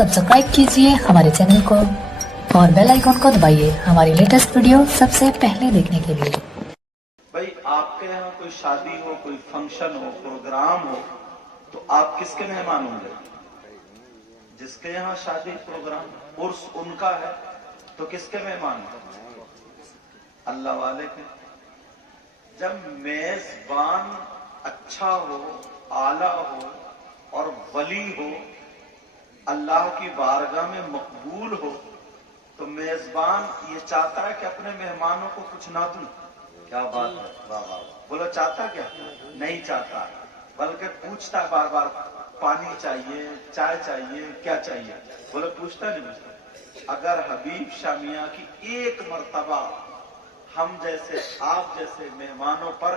Subscribe कीजिए हमारे channel को और बेल आइकॉन को दबाइए हमारी लेटेस्ट वीडियो सबसे पहले देखने के लिए। भाई आपके यहाँ कोई शादी हो, कोई फंक्शन हो, प्रोग्राम हो, तो आप किसके मेहमान होंगे? जिसके यहाँ शादी प्रोग्राम उर्स उनका है तो किसके मेहमान? अल्लाह वाले के। जब मेजबान अच्छा हो, आला हो और वली हो, अल्लाह की बारगाह में मकबूल हो, तो मेजबान ये चाहता है कि अपने मेहमानों को कुछ ना दूं। क्या बात है, वाह वाह। बोलो चाहता क्या? नहीं चाहता, बल्कि पूछता बार बार, पानी चाहिए, चाय चाहिए, क्या चाहिए? बोलो पूछता नहीं पूछता। अगर हबीब शामिया की एक मर्तबा हम जैसे आप जैसे मेहमानों पर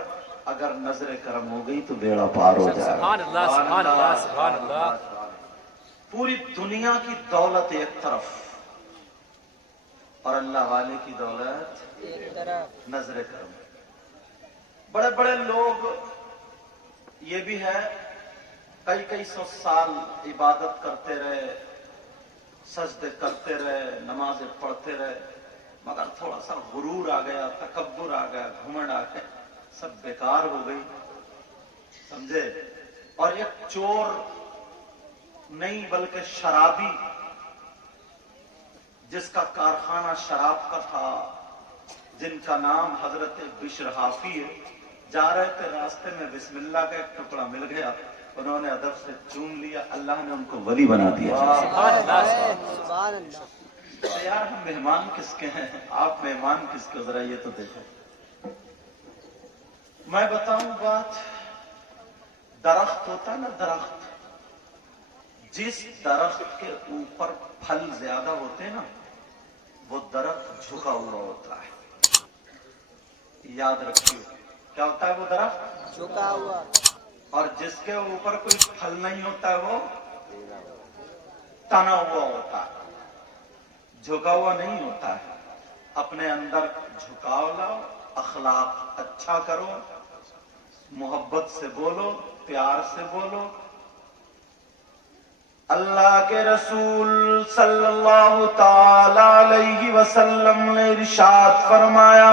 अगर नजर करम हो गई तो बेड़ा पार हो जाएगा। सुभान अल्लाह, सुभान अल्लाह, सुभान अल्लाह। पूरी दुनिया की दौलत एक तरफ और अल्लाह वाले की दौलत एक तरफ, नजर करम। बड़े बड़े लोग ये भी है, कई कई सौ साल इबादत करते रहे, सजदे करते रहे, नमाजें पढ़ते रहे, मगर थोड़ा सा गुरूर आ गया, तकब्बुर आ गया, घुमंड आ गया, सब बेकार हो गई, समझे? और एक चोर नहीं बल्कि शराबी, जिसका कारखाना शराब का था, जिनका नाम हजरत बिश्र हाफी है, जा रहे थे, रास्ते में बिस्मिल्लाह का एक टुकड़ा मिल गया, उन्होंने अदब से चूम लिया, अल्लाह ने उनको वली बना दिया। तो यार हम मेहमान किसके हैं? आप मेहमान किसके? जरा ये तो देखो। मैं बताऊं बात, दरख्त होता ना, दरख्त, जिस दरख्त के ऊपर फल ज्यादा होते हैं ना, वो दरख्त झुका हुआ होता है। याद रखिए, क्या होता है वो दरख्त? झुका हुआ। और जिसके ऊपर कोई फल नहीं होता है वो तना हुआ होता है, झुका हुआ नहीं होता है। अपने अंदर झुकाव लाओ, अखलाक अच्छा करो, मोहब्बत से बोलो, प्यार से बोलो। अल्लाह के रसूल सल्लल्लाहु ताला अलैहि वसल्लम ने इरशाद फरमाया,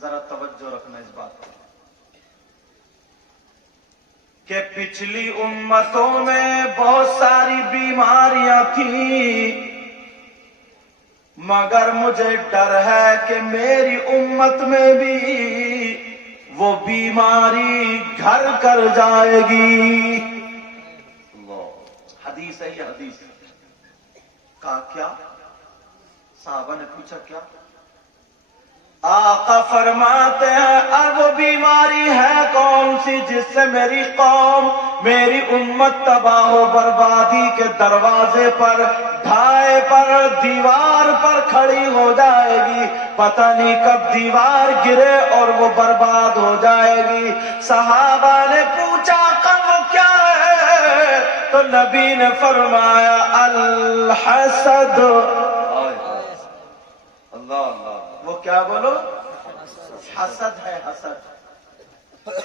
जरा तवज्जो रखना इस बात पर, कि पिछली उम्मतों में बहुत सारी बीमारियां थी, मगर मुझे डर है कि मेरी उम्मत में भी वो बीमारी घर कर जाएगी। हदीस है ये, हदीस। कहा क्या? साहबा ने पूछा क्या? आका फरमाते हैं, अब वो बीमारी है कौन सी जिससे मेरी कौम, मेरी उम्मत तबाह बर्बादी के दरवाजे पर, ढाए पर, दीवार पर खड़ी हो जाएगी। पता नहीं कब दीवार गिरे और वो बर्बाद हो जाएगी। सहाबा ने पूछा कब वो क्या है? तो नबी ने फरमाया अल हसद। अल्लाह अल्लाह। वो क्या बोलो? हसद है, हसद,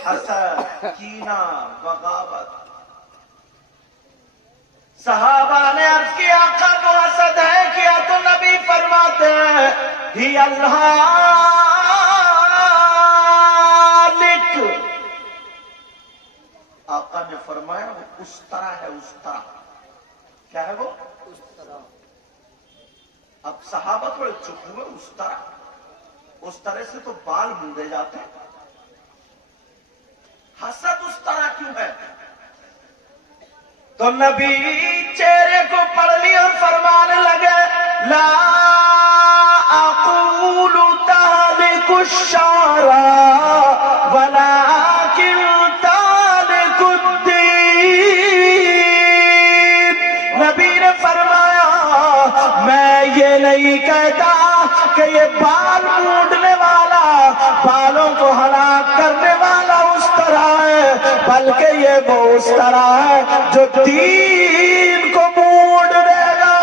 हसद, कीना, बगावत। सहाबा ने अर्ज किया कब वो हसद है? किया तो नबी फरमाते हैं ही अल्लाह लिख। आका ने फरमाया वो उस तरह है, उस तरह। क्या है वो? उस तरह। अब सहाबा थोड़े चुप हुए, उस तरह, उस तरह से तो बाल मुंडे जाते, हसद उस तरह क्यों है? तो नबी चेहरे को पढ़ लिया, फरमाने लगे ला अक़ूलु तालिकु शारा वलाकिन तालिकु दीन। नबी ने फरमाया मैं ये नहीं कहता कि ये बाल मूंडने वाला, बालों को हलाक करने वाला उस तरह है, बल्कि ये वो उस तरह है जो दीन को मूंड देगा।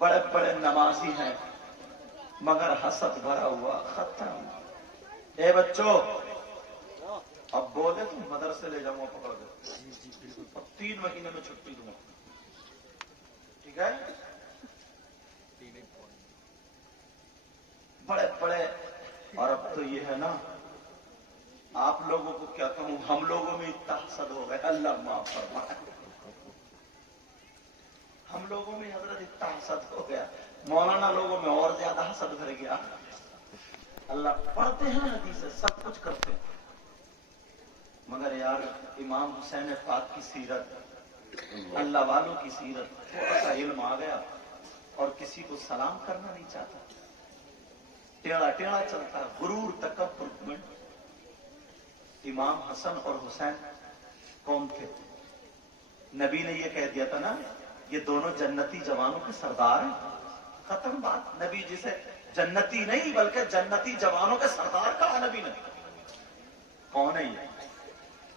बड़े बड़े नमाजी हैं मगर हसद भरा हुआ, खत्म। ए बच्चों, अब बोले तो मदरसे ले जाऊंगा पकड़ के, अब 3 महीने में छुट्टी दूंगा, ठीक है। बड़े बड़े, और अब तो ये है ना, आप लोगों को क्या कहूं, हम लोगों में इतना हसद हो गया, अल्लाह माफ फरमाए, हम लोगों में हजरत इतना हसद हो गया, मौलाना लोगों में और ज्यादा हसद भर गया। अल्लाह पढ़ते हैं हदीस से, सब कुछ करते हैं, मगर यार इमाम हुसैन पाक की सीरत, अल्लाह वालों की सीरत, थोड़ा सा इल्म आ गया और किसी को सलाम करना नहीं चाहता, टेढ़ा टेढ़ा चलता, गुरूर तकब्बुर घमंड। इमाम हसन और हुसैन कौन थे? नबी ने ये कह दिया था ना, ये दोनों जन्नती जवानों के सरदार हैं, खत्म बात। नबी जिसे जन्नती नहीं बल्कि जन्नती जवानों के सरदार कहा नबी ने। कौन है ये?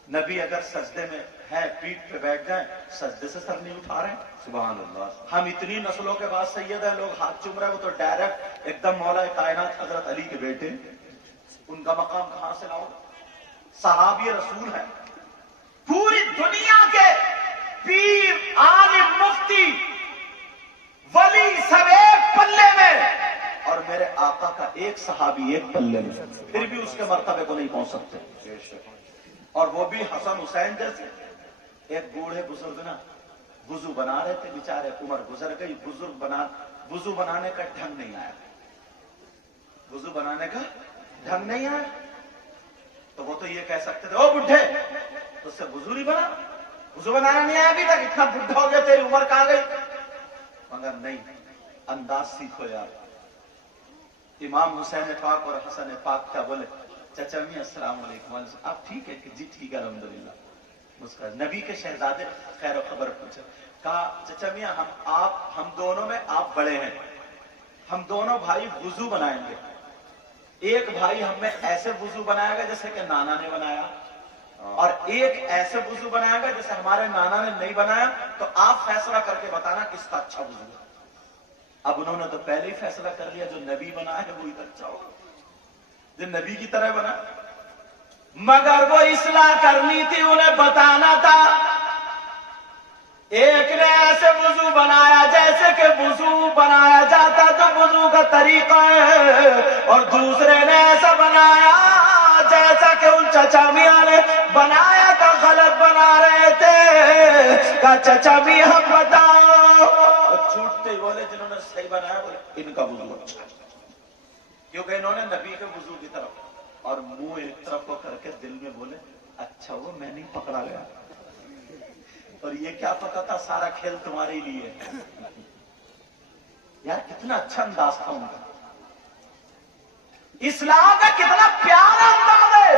नबी अगर सजदे में है, पीठ पे बैठ जाए, सजदे से सर नहीं उठा रहे हैं, सुभान अल्लाह। हम इतनी नस्लों के बाद सैयद है, लोग हाथ चूम रहे हैं, वो तो डायरेक्ट एकदम मौला कायनात हजरत अली के बेटे, उनका मकाम कहां से लाओ? सहाबी रसूल है, पूरी दुनिया के पीर आलिम मुफ्ती वली सब एक पल्ले में, और मेरे आका का एक सहाबी एक पल्ले में, फिर भी उसके मर्तबे को नहीं पहुंच सकते। और वो भी हसन हुसैन जैसे। एक बूढ़े बुजुर्ग ना वुजू बना रहे थे, बेचारे उम्र गुजर गई, वुजू बनाने का ढंग नहीं आया, वुजू बनाने का ढंग नहीं आया, तो वो तो ये कह सकते थे, ओ बुढ़े तो उससे वुजू नहीं बना, वुजू बनाना नहीं आया अभी तक, इतना बुढ़ा हो गया, तेरी उम्र कहां गई? मगर नहीं, अंदाज सीखो यार। इमाम हुसैन पाक और हसन पाक क्या बोले? चचा मी अस्सलाम वालेकुम। आप ठीक है कि जी ठीक है अल्हम्दुलिल्लाह। मुस्कुरा। नबी के शहजादे खैर खबर पूछे, कहा चचा मियां हम दोनों में आप बड़े हैं, हम दोनों भाई वुजू बनाएंगे, एक भाई हमें ऐसे वुजू बनाएगा जैसे कि नाना ने बनाया, और एक ऐसे वुजू बनाएगा जैसे हमारे नाना ने नहीं बनाया, तो आप फैसला करके बताना किसका अच्छा वुजू है। अब उन्होंने तो पहले ही फैसला कर लिया, जो नबी बना है वही अच्छा होगा, जो नबी की तरह बना, मगर वो इस्लाह करनी थी, उन्हें बताना था। एक ने ऐसे वुजू बनाया जैसे कि वुजू बनाया जाता जो वुजू का तरीका है, और दूसरे ने ऐसा बनाया जैसा कि उन चचा मियां ने बनाया था, गलत बना रहे थे। कहा चचा मियां बताओ, छूटते बोले जिन्होंने सही बनाया बोले इनका वुजू अच्छा, क्योंकि इन्होंने नबी के वुजू की तरफ, और मुंह एक तरफ को करके दिल में बोले अच्छा वो मैं नहीं पकड़ा गया, और ये क्या पता था सारा खेल तुम्हारे लिए। यार कितना अच्छा अंदाज था उनका, इस्लाम का कितना प्यारा अंदाज है।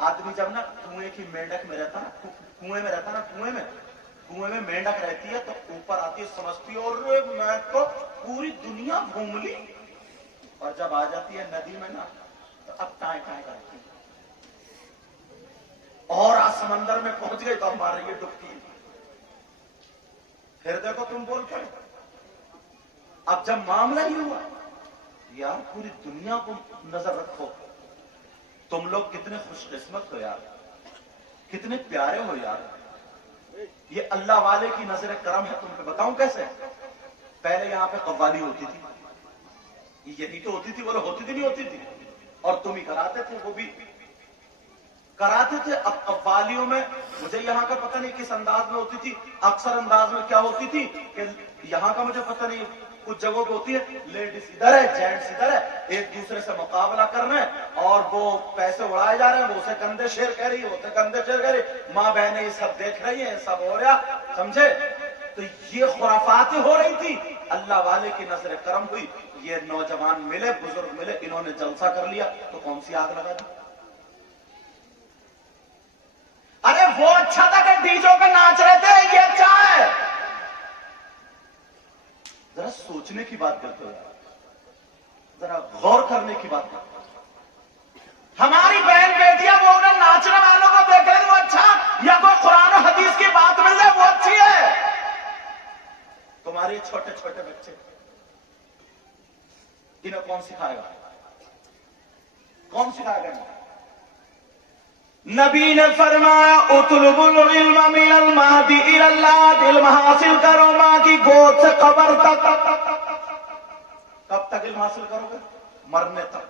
आदमी जब ना कुएं की मेंढक में रहता ना, कुएं में रहता ना, कुएं में मेंढक रहती है तो ऊपर आती है, समझती है और मैं तो पूरी दुनिया घूम ली, और जब आ जाती है नदी में ना तो अब टाए टाए करती है, और आज समंदर में पहुंच गई तो अब मार रही है डुबकी। फिर देखो तुम बोल पड़े। अब जब मामला ही हुआ, यार पूरी दुनिया को नजर रखो, तुम लोग कितने खुशकिस्मत हो यार, कितने प्यारे हो यार, ये अल्लाह वाले की नजर करम है तुम पे। बताऊं कैसे? पहले यहां पे कव्वाली होती थी, यही तो होती थी, बोलो होती थी नहीं होती थी, और तुम ही कराते थे, वो भी कराते थे। अब कव्वालियों में मुझे यहाँ का पता नहीं किस अंदाज में होती थी, अक्सर अंदाज में क्या होती थी कि यहाँ का मुझे पता नहीं, कुछ जगहों पे होती है लेडीज इधर है जेंट्स इधर है, एक दूसरे से मुकाबला कर रहे हैं, और वो पैसे उड़ाए जा रहे हैं, वो उसे कंधे शेर कह रही है, उसे कंधे शेर कह रही, माँ बहनें ये सब देख रही है, सब हो रहा, समझे? तो ये खुराफातें हो रही थी। अल्लाह वाले की नजर करम हुई, ये नौजवान मिले, बुजुर्ग मिले, इन्होंने जलसा कर लिया, तो कौन सी आग लगा दी? अरे वो अच्छा था कि डीजों पे नाच रहे थे, ये अच्छा है? जरा सोचने की बात करते हो, जरा गौर करने की बात करते हो। हमारी बहन बेटियां वो उन्हें नाचने वालों को देख रहे वो अच्छा, या कोई कुरान और हदीस की बात मिल जाए वो अच्छी है? तुम्हारे छोटे छोटे बच्चे, इन्हें कौन सिखाएगा? कौन सिखाएगा? नबी ने फरमाया उतलुबुल इल्म मिनल महदी इलल लाद, इल्म हासिल करो मां की गोद से कब्र तक। कब तक इल्म हासिल करोगे? मरने तक।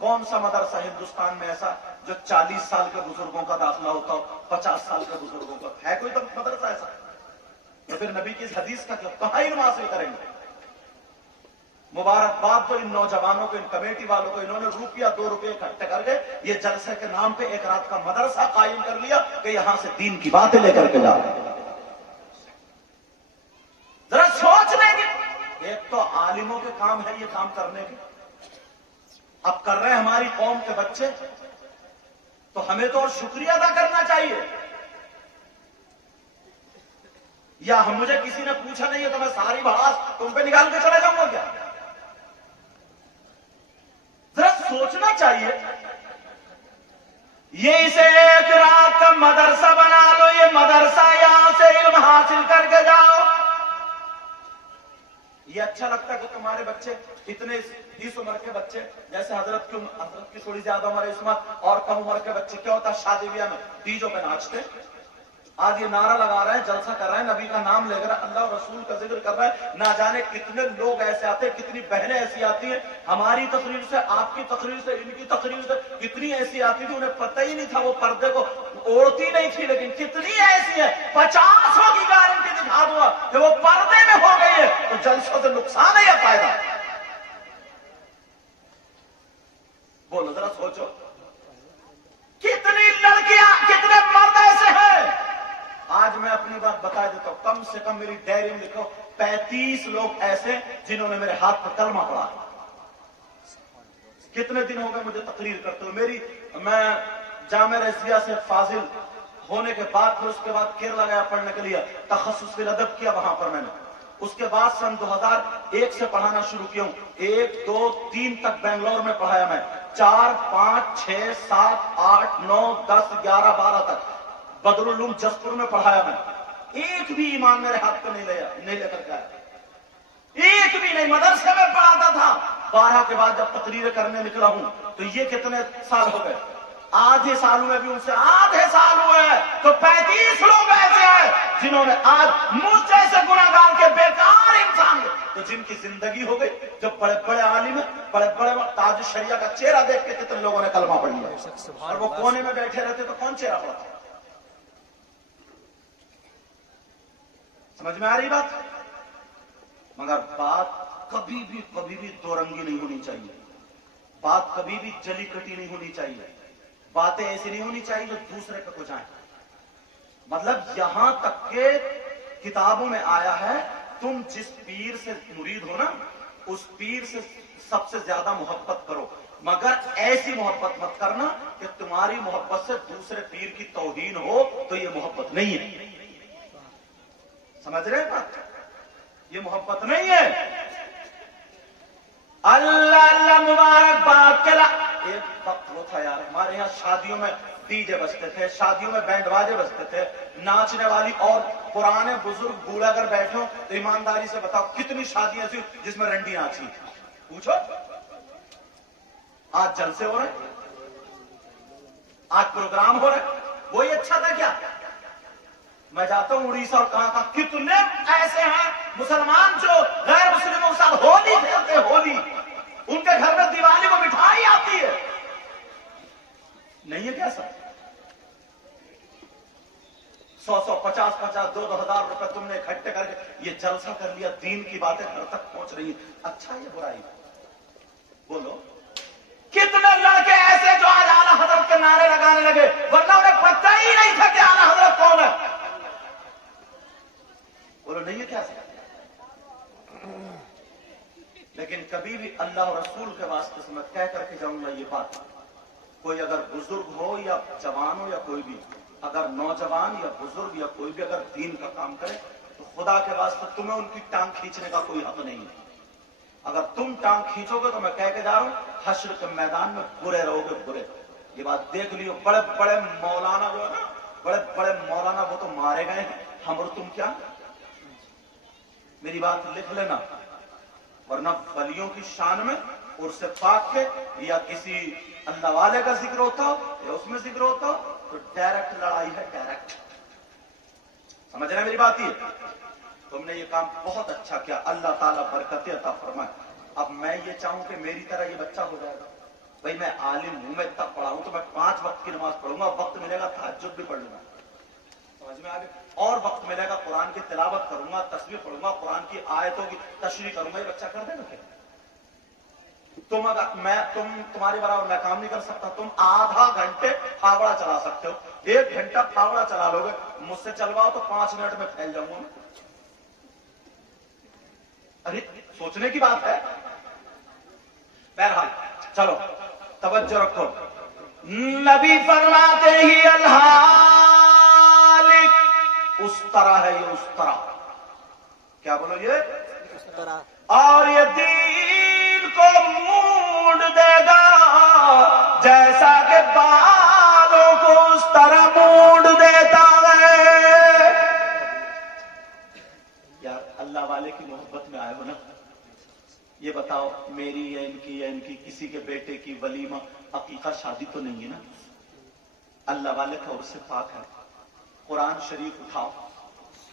कौन सा मदरसा हिंदुस्तान में ऐसा जो 40 साल के बुजुर्गों का दाखिला होता हो, 50 साल के बुजुर्गों का? है कोई तो मदरसा ऐसा? तो फिर नबी की इस हदीस का क्या, कहां इल्म हासिल करेंगे? मुबारकबाद तो इन नौजवानों को, इन कमेटी वालों को, इन्होंने रुपया 2 रुपये इकट्ठे करके ये जलसे के नाम पे एक रात का मदरसा कायम कर लिया कि यहां से दीन की बातें लेकर के जा रहे। जरा सोच लेंगे, एक तो आलिमों के काम है ये काम करने के, अब कर रहे हैं हमारी कौम के बच्चे, तो हमें तो और शुक्रिया अदा करना चाहिए। या हम, मुझे किसी ने पूछा नहीं है तो मैं सारी भड़ास तुम पे निकाल के चला जाऊंगा क्या? जरा सोचना चाहिए। ये इसे एक रात का मदरसा बना लो, ये मदरसा यहां से इल्म हासिल करके जाओ। ये अच्छा लगता है कि तुम्हारे बच्चे इतने इस उम्र के बच्चे, जैसे हजरत की थोड़ी ज्यादा उम्र है इस उम्र, और कम उम्र के बच्चे क्या होता है शादी ब्याह में डीजों पे नाचते। आज ये नारा लगा रहे हैं, जलसा कर रहे हैं, नबी का नाम लेकर अल्लाह और रसूल का जिक्र कर रहे हैं, ना जाने कितने लोग ऐसे आते हैं, कितनी बहनें ऐसी आती हैं, हमारी तकरीर से, आपकी तकरीर से, इनकी तकरीर से कितनी ऐसी आती थी, उन्हें पता ही नहीं था, वो पर्दे को ओढ़ती नहीं थी, लेकिन कितनी ऐसी है 50 की गारंटी दिखा दूंगा कि वो पर्दे में हो गई है। तो जलसों से नुकसान है या फायदा? बोलो जरा सोचो, कितनी लड़कियां, कितने मर्द ऐसे हैं। आज मैं अपनी बात बता देता हूं, कम से कम मेरी डायरी में लिखो 35 लोग ऐसे जिन्होंने मेरे हाथ पर कलमा पढ़ा। कितने दिन हो गए मुझे तकरीर करते हुए। मैं जामिया रज़िया से फाजिल होने के बाद फिर उसके बाद केरला गया पढ़ने के लिए, तखस्सुस फिल अदब किया वहां पर मैंने। उसके बाद सन 2001 से पढ़ाना शुरू किया हूं। 1, 2, 3 तक बेंगलोर में पढ़ाया मैं, 4, 5, 6, 7, 8, 9, 10, 11, 12 तक बदरुल उलूम जसपुर में पढ़ाया मैं। एक भी ईमान मेरे हाथ पे नहीं लेकर के आया, एक भी नहीं। मदरसे में पढ़ाता था। 12 के बाद जब तकरीर करने निकला हूं तो ये कितने साल हो गए, आधे साल में भी उनसे आधे साल हुए हैं। तो 35 लोग ऐसे हैं जिन्होंने आज मुझ जैसे गुनाहगार के बेकार इंसान, तो जिनकी जिंदगी हो गई, जो बड़े बड़े आलिम है, बड़े बड़े ताज शरिया का चेहरा देख के कितने लोगों ने कलमा पढ़ लिया, और वो कोने में बैठे रहते तो कौन चेहरा पढ़ता? समझ में आ रही बात? मगर बात कभी भी दो रंगी नहीं होनी चाहिए, बात कभी भी जली कटी नहीं होनी चाहिए, बातें ऐसी नहीं होनी चाहिए जो दूसरे पे को जाए। मतलब यहां तक के किताबों में आया है, तुम जिस पीर से मुरीद हो ना, उस पीर से सबसे ज्यादा मोहब्बत करो, मगर ऐसी मोहब्बत मत करना कि तुम्हारी मोहब्बत से दूसरे पीर की तौहीन हो, तो ये मोहब्बत नहीं है। समझ रहे हैं बात? ये मोहब्बत नहीं है। अल्लाह अल्लाह मुबारकबाद के ला। एक वक्त वो था यार, हमारे यहाँ शादियों में डीजे बजते थे, शादियों में बैंड बाजे बजते थे, नाचने वाली और पुराने बुजुर्ग बूढ़ा अगर बैठे हो तो ईमानदारी से बताओ कितनी शादियां थी जिसमें रंडी नाची? पूछो। आज जलसे हो रहे, आज प्रोग्राम हो रहे, वही अच्छा था क्या? मैं जाता हूं उड़ीसा और कहा था, कितने ऐसे हैं मुसलमान जो गैर मुस्लिमों के साथ होली खेलते, होली, उनके घर में दिवाली को मिठाई आती है, नहीं है क्या सब? 100, 50, 2 हजार रुपए तुमने इकट्ठे करके ये जलसा कर लिया, दीन की बातें घर तक पहुंच रही है, अच्छा ये बुराई? बोलो। कितने लड़के ऐसे जो आज आला हजरत के नारे लगाने लगे, वरना उन्हें पता ही नहीं था कि आला हजरत कौन है। बोलो नहीं है क्या? लेकिन कभी भी अल्लाह और रसूल के वास्ते से मैं कह करके जाऊंगा ये बात, कोई अगर बुजुर्ग हो या जवान हो या कोई भी, अगर नौजवान या बुजुर्ग या कोई भी अगर दीन का काम करे, तो खुदा के वास्ते तुम्हें उनकी टांग खींचने का कोई हक नहीं है। अगर तुम टांग खींचोगे तो मैं कह के जा रहा हूं, हश्र के मैदान में बुरे रहोगे, बुरे। ये बात देख लियो, बड़े बड़े मौलाना जो है ना, बड़े बड़े मौलाना वो तो मारे गए हैं, हम और तुम क्या? मेरी बात लिख लेना, वरना वलियों की शान में उर्स पाक के या किसी अल्लाह वाले का जिक्र होता हो या उसमें जिक्र होता हो तो डायरेक्ट लड़ाई है, डायरेक्ट। समझ रहे मेरी बात? ये तुमने ये काम बहुत अच्छा किया, अल्लाह ताला बरकतें अता फरमाए। अब मैं ये चाहूं कि मेरी तरह ये बच्चा हो जाएगा, भाई मैं आलिम हूं, मैं इतना पढ़ा हूं तो मैं 5 वक्त की नमाज पढ़ूंगा, वक्त मिलेगा तहज्जुद भी पढ़ लूंगा, समझ में आ गया, और वक्त मिलेगा कुरान की तिलावत करूंगा, तस्बीह पढ़ूंगा, कुरान की आयतों की तशरीह करूंगा। ये बच्चा कर देगा क्या? तुम अगर तुम्हारे बराबर मैं काम नहीं कर सकता, तुम आधा घंटे फावड़ा चला सकते हो, 1 घंटा फावड़ा चला लोगे, मुझसे चलवाओ तो 5 मिनट में फैल जाऊंगा। अरे सोचने की बात है। बहरहाल चलो तवज्जो रखो, नबी फरमाते ही अल्हालिक, उस तरह है ये, उस तरह, क्या बोलो ये, उस तरह, और ये दीन को मूड देगा जैसा कि बालों को उस तरह मूड देता है। यार अल्लाह वाले की मोहब्बत में आए हो ना, ये बताओ मेरी या इनकी किसी के बेटे की वलीमा अकीका शादी तो नहीं है ना? अल्लाह वाले का उर्स पाक है। कुरान शरीफ उठाओ,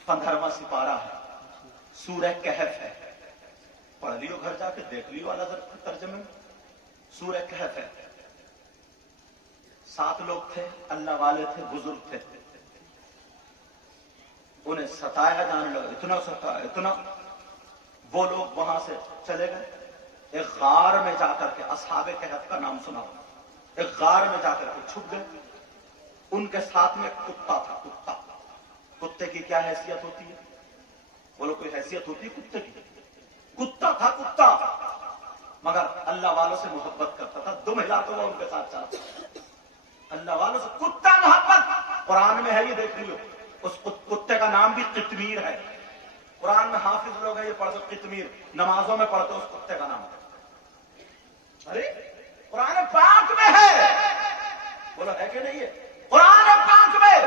15वां सिपारा है, सूरह कहफ है, पढ़ लियो घर जाके, देख लियो वाला तर्जमे में, सूरह कहफ है। 7 लोग थे, अल्लाह वाले थे, बुजुर्ग थे, उन्हें सताया जाने लगा, इतना सताया, इतना, वो लोग वहां से चले गए, एक गार में जाकर के, असहाबे कहफ का नाम सुना, एक गार में जाकर के छुप गए। उनके साथ में कुत्ता था, कुत्ता, कुत्ते की क्या हैसियत होती है? बोलो कोई हैसियत होती है कुत्ते की? कुत्ता था, कुत्ता, मगर अल्लाह वालों से मोहब्बत करता था, दुम हिलाता हुआ उनके साथ चलता, अल्लाह वालों से। कुत्ता मोहब्बत कुरान में है, ये देख लियो, उस कुत्ते का नाम भी कितमीर है। कुरान में हाफिज लोग हैं, ये पढ़ते कितमीर, नमाजों में पढ़ते उस कुत्ते का नाम। अरे कुरान पाक में है, बोलो है कि नहीं है? कुरान पाक में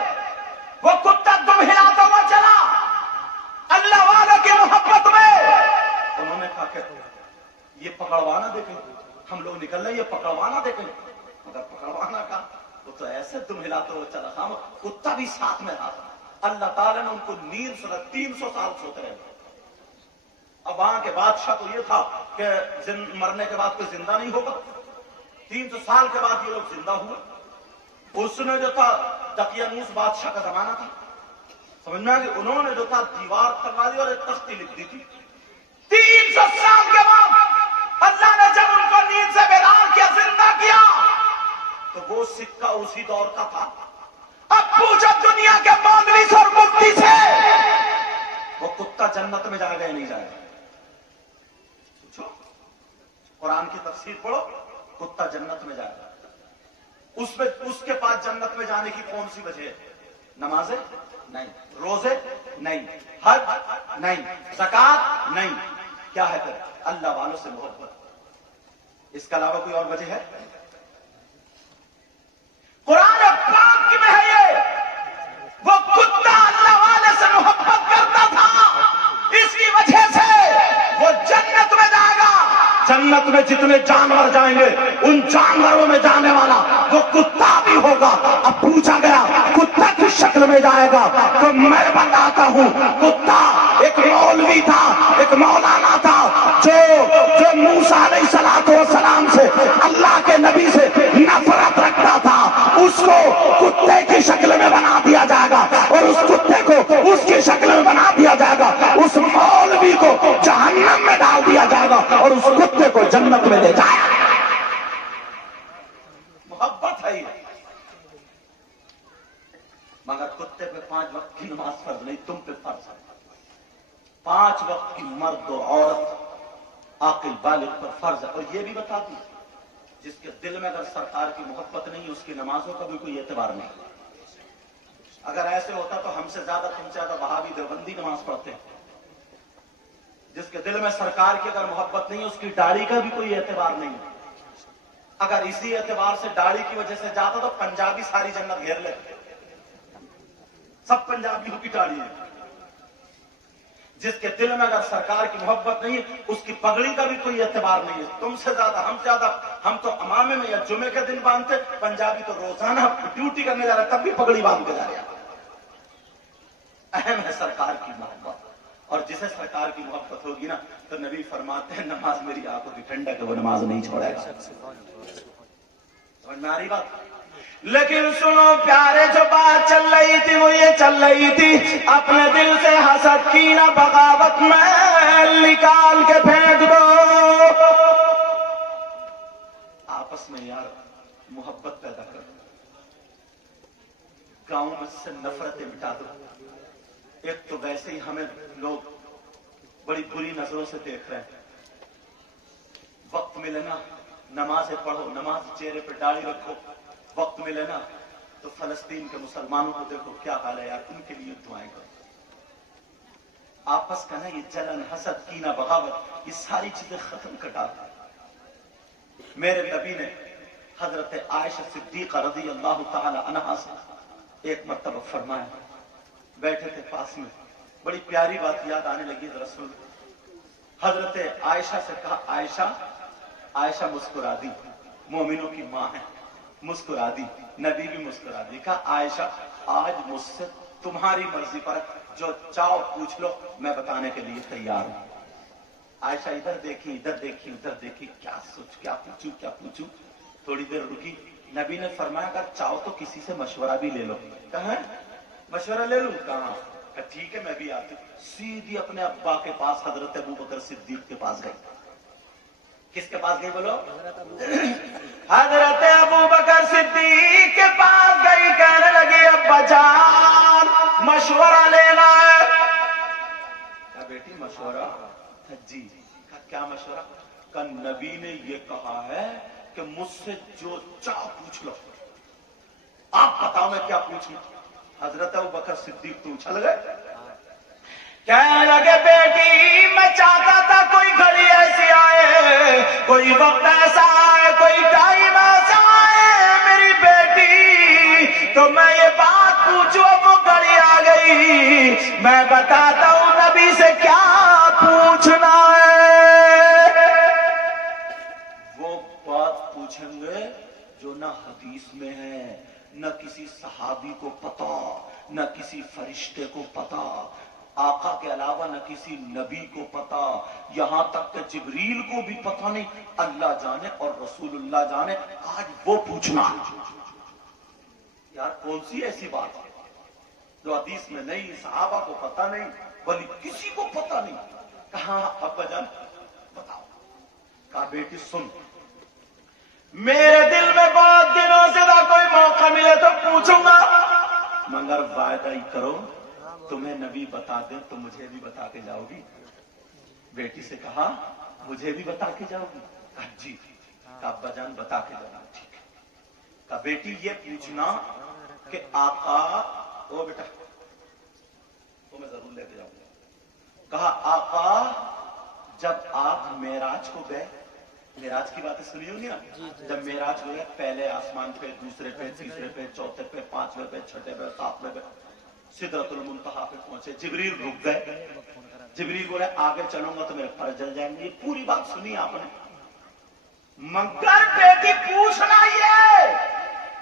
वो कुत्ता दुम हिलाता हुआ चला अल्लाह वालों की मोहब्बत में। उन्होंने कहा कि ये पकड़वाना देखें, हम लोग निकल रहे, ये पकड़वाना देखें, मगर पकड़वाना का वो तो ऐसे दुम हिलाते हुआ चला, हम कुत्ता भी साथ में रहा था। अल्लाह ताला ने उनको नींद सुना, 300 साल सोते रहे। अब वहां के बादशाह को यह था कि मरने के बाद कोई जिंदा नहीं होगा, 300 साल के बाद ये लोग जिंदा हुए। उसने जो था दकियानूस बादशाह का जमाना था, समझ में आ गया, उन्होंने जो था दीवार तलवा दी और एक तख्ती लिख दी थी। 300 साल के बाद अल्लाह ने जब उनको नींद से बेदार किया, जिंदा किया, तो वो सिक्का उसी दौर का था। अब पूछो दुनिया के मौलवी से और मुफ्ती से, वो कुत्ता जन्नत में जाएगा या नहीं जाएगा? पूछो, कुरान की तफसीर पढ़ो, कुत्ता जन्नत में जाएगा। उसमें उसके पास जन्नत में जाने की कौन सी वजह है? नमाजें नहीं, रोजे नहीं, हज नहीं, ज़कात नहीं, क्या है फिर? अल्लाह वालों से मोहब्बत। इसके अलावा कोई और वजह है? कुरान पाक में है ये, वो कुत्ता अल्लाह वाले से मोहब्बत करता था, इसकी वजह से वो जन्नत में जाएगा। जन्नत में जितने जानवर जाएंगे, उन जानवरों में जाने वाला वो कुत्ता भी होगा। अब पूछा गया कुत्ता किस शक्ल में जाएगा, तो मैं बताता हूं, कुत्ता एक मौलवी था, एक मौलाना था, जो मूसा अलैहिस्सलाम से, अल्लाह के नबी से नफरत रखता था, उसको कुत्ते की शक्ल में बना दिया जाएगा और उस कुत्ते को उसकी शक्ल में बना दिया जाएगा। उस मौलवी को जहन्नम में डाल दिया जाएगा और उस कुत्ते को जन्नत में ले जाएगा। मोहब्बत है ये। मगर कुत्ते पे 5 वक्त की नमाज फर्ज नहीं, तुम पे फर्ज है। 5 वक्त की मर्द और औरत आकिल बालिग पर फर्ज है। और ये भी बता दी, जिसके दिल में अगर सरकार की मोहब्बत नहीं है, उसकी नमाजों का भी कोई एतबार नहीं। अगर ऐसे होता तो हमसे ज्यादा, तुमसे ज्यादा वहाबी देवबंदी नमाज पढ़ते हैं। जिसके दिल में सरकार की अगर मोहब्बत नहीं है, उसकी दाढ़ी का भी कोई एतबार नहीं है। अगर इसी एतबार से दाढ़ी की वजह से जाता तो पंजाबी सारी जन्नत घेर लेते, सब पंजाबियों की दाढ़ी है। जिसके दिल में अगर सरकार की मोहब्बत नहीं है, उसकी पगड़ी का भी कोई एतबार नहीं है। तुमसे ज्यादा हम तो अमामे में या जुमे के दिन बांधते, पंजाबी तो रोजाना ड्यूटी करने जा रहे तब भी पगड़ी बांध के जा रहे। अहम है सरकार की मोहब्बत, और जिसे सरकार की मोहब्बत होगी ना, तो नबी फरमाते हैं नमाज मेरी आंखों की ठंडक है, वो नमाज नहीं छोड़ेगा। समझ में आ रही बात? लेकिन सुनो प्यारे, जो बात चल रही थी वो ये चल रही थी, अपने दिल से हसद की ना बगावत में निकाल के फेंक दो। आपस में यार मोहब्बत पैदा कर, गांव में से नफरतें मिटा दो। एक तो वैसे ही हमें लोग बड़ी बुरी नजरों से देख रहे हैं। वक्त मिले ना नमाजें पढ़ो, नमाज चेहरे पे दाढ़ी रखो। वक्त मिले ना तो फलस्तीन के मुसलमानों को देखो क्या हाल है यार, उनके लिए दुआएं करो। आपस का ना ये जलन, हसद, कीना, बगावत, ये सारी चीजें खत्म कर डालो। मेरे नबी ने हजरत आयशा सिद्दीका रज़ी अल्लाह ताला अन्हा से एक मर्तबा फरमाया, बैठे थे पास में, बड़ी प्यारी बात याद आने लगी रसूल। हजरत आयशा से कहा, आयशा, आयशा मुस्कुरा दी, मोमिनों की मां है, मुस्कुरा दी। नबी भी मुस्कुरा दी, कहा आयशा आज मुझसे तुम्हारी मर्जी पर जो चाहो पूछ लो, मैं बताने के लिए तैयार हूं। आयशा इधर देखी, उधर देखी, क्या पूछूं। थोड़ी देर रुकी, नबी ने फरमाया अगर चाहो तो किसी से मशवरा भी ले लो। कहा मशवरा ले लूं? कहा ठीक है मैं भी आती। सीधी अपने अब्बा के पास हजरत अबू बकर सिद्दीक के पास गई। किसके पास गई बोलो? हजरत अबू बकर सिद्दीक के पास गई। कहने लगी अब्बा जान मशवरा लेना है। क्या बेटी मशवरा? जी। क्या मशवरा? का नबी ने ये कहा है कि मुझसे जो चाह पूछ लो। आप बताओ मैं क्या पूछूं? हजरत अबू बकर सिद्दीक तो उछल गए। कहने लगे बेटी मैं चाहता था कोई घड़ी ऐसी आए, कोई वक्त ऐसा आए, कोई टाइम ऐसा आए मेरी बेटी तो मैं ये बात पूछूं। अब वो घड़ी आ गई, मैं बताता हूं नबी से क्या पूछना है। वो बात पूछेंगे जो ना हदीस में है, न किसी सहाबी को पता, न किसी फरिश्ते को पता, आका के अलावा न किसी नबी को पता, यहां तक कि जिब्रील को भी पता नहीं। अल्लाह जाने और रसूलुल्लाह जाने। आज वो पूछना यार कौन सी ऐसी बात है जो हदीस में नहीं, सहाबा को पता नहीं, बल्कि किसी को पता नहीं। कहा अब्बा जान बताओ। कहा बेटी सुन, मेरे दिल में बहुत दिनों से था कोई मौका मिले तो पूछूंगा, मगर वायदा ही करो तुम्हें नबी बता दे तो मुझे भी बता के जाओगी। बेटी से कहा मुझे भी बता के जाओगी? कहा जी। कहा अब्बा जान बता के जाना। ठीक है। कहा बेटी ये पूछना कि आका, ओ बेटा तो मैं जरूर लेके जाऊंगा। कहा आका जब आप मेराज को गए, मेराज की बातें सुनी होगी ना, जब मेराज हुए पहले आसमान पे, दूसरे पे, तीसरे पे, चौथे पे, पांचवें पे, छठे पे, सातवें पे, सिदरतुल मुंतहा पे पहुंचे। जिब्रील रुक गए। जिब्रील बोले आगे चलूंगा तो मेरे पर जल जाएंगे। ये पूरी बात सुनी आपने, मगर बेटी पूछना ये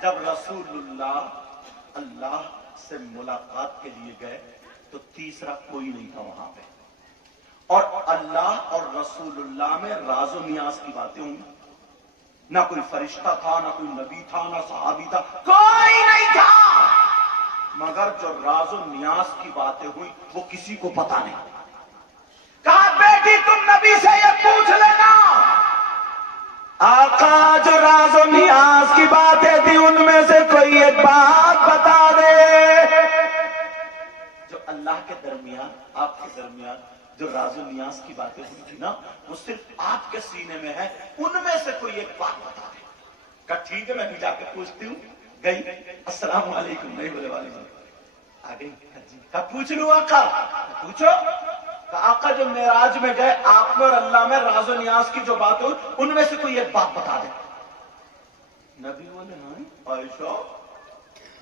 जब रसूलुल्लाह अल्लाह से मुलाकात के लिए गए तो तीसरा कोई नहीं था वहां पे, और अल्लाह और रसूलुल्लाह में राजो नियाज की बातें हुई। ना कोई फरिश्ता था, ना कोई नबी था, ना सहाबी था, कोई नहीं था, मगर जो राजो नियाज की बातें हुई वो किसी को पता नहीं। कहा बेटी तुम नबी से ये पूछ लेना, आका जो राजो नियाज की बातें थी उनमें से कोई एक बात बता दे। जो अल्लाह के दरमियान, आपके दरमियान जो राजो नियाज की बातें हुई थी ना, वो सिर्फ आपके सीने में है, उनमें से कोई एक बात बता दे। कहा ठीक है मैं भी जाके पूछती हूँ। गई, अस्सलाम वालेकुम, नहीं बोले वालेकुम, आ गई। कहा पूछ लूं आका? पूछो। कहा आका जो मेराज में गए आप में और अल्लाह में राजो नियाज की जो बात हुई उनमें से कोई एक बात बता दे। नबी बोले हाँ आयशा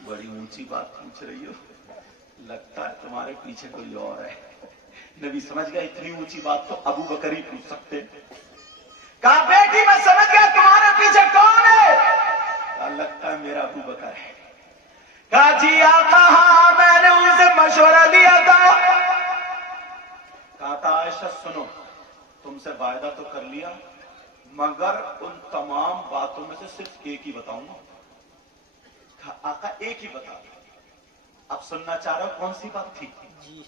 बड़ी ऊंची बात पूछ रही हो, लगता है तुम्हारे पीछे कोई और है। नबी समझ गया इतनी ऊंची बात तो अबू बकर ही पूछ सकते। कहा बेटी मैं समझ गया तुम्हारे पीछे कौन है? कहा लगता है मेरा अबू बकर है। कहा जी आका हाँ मैंने उनसे मशवरा लिया था। कहा था आयशा सुनो तुमसे वायदा तो कर लिया मगर उन तमाम बातों में से सिर्फ एक ही बताऊंगा। कहा आका एक ही बता दो। अब सुनना चाह रहे हो कौन सी बात थी? जी